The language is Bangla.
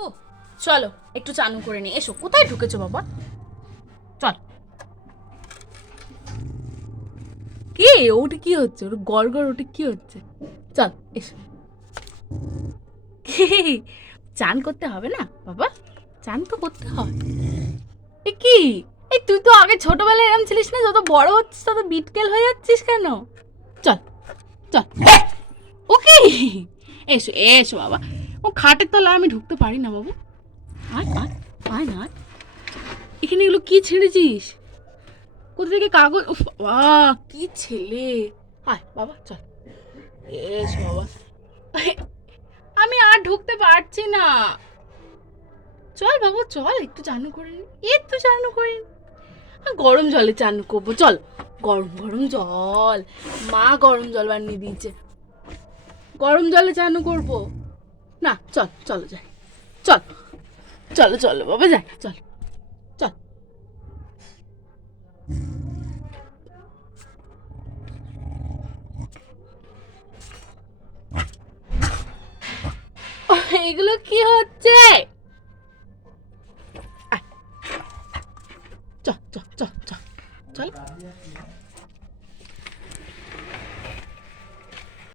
ও চলো একটু চানু করে নি। এসো, কোথায় ঢুকেছো বাবা? চল। কি ওটা কি হচ্ছে? ওটা গড় গড় ওটা কি হচ্ছে? চল এসো। কি? চান করতে হবে না বাবা? চান তো করতে হয়। এ কি? এই তুই তো আগে ছোটবেলায় এরম ছিলিস না, যত বড় হচ্ছিস তত বিটকেল হয়ে যাচ্ছিস কেন? চল চল। ও কি? এসো এসো বাবা। ও খাটের তলায় আমি ঢুকতে পারি না বাবু। আয় আয় আয় না আয়। এখানে এগুলো কি ছেড়েছিস? কোথা থেকে কাগজ? উফ বাবা, কি ছেলে! আয় বাবা চল। এসো বাবা। আমি আর ঢুকতে পারছি না। চল বাবু চল, একটু চান করে নি, একটু চান করে নি। গরম জলে চান করবো, চল। গরম গরম জল, মা গরম জল বানিয়ে দিয়েছে। গরম জলে চান করবো। না চল, চলো যাই। চল, চলো চলো বাবা যাই, চল চল। এগুলো কি হচ্ছে? আয়, চল চল চল চল চল।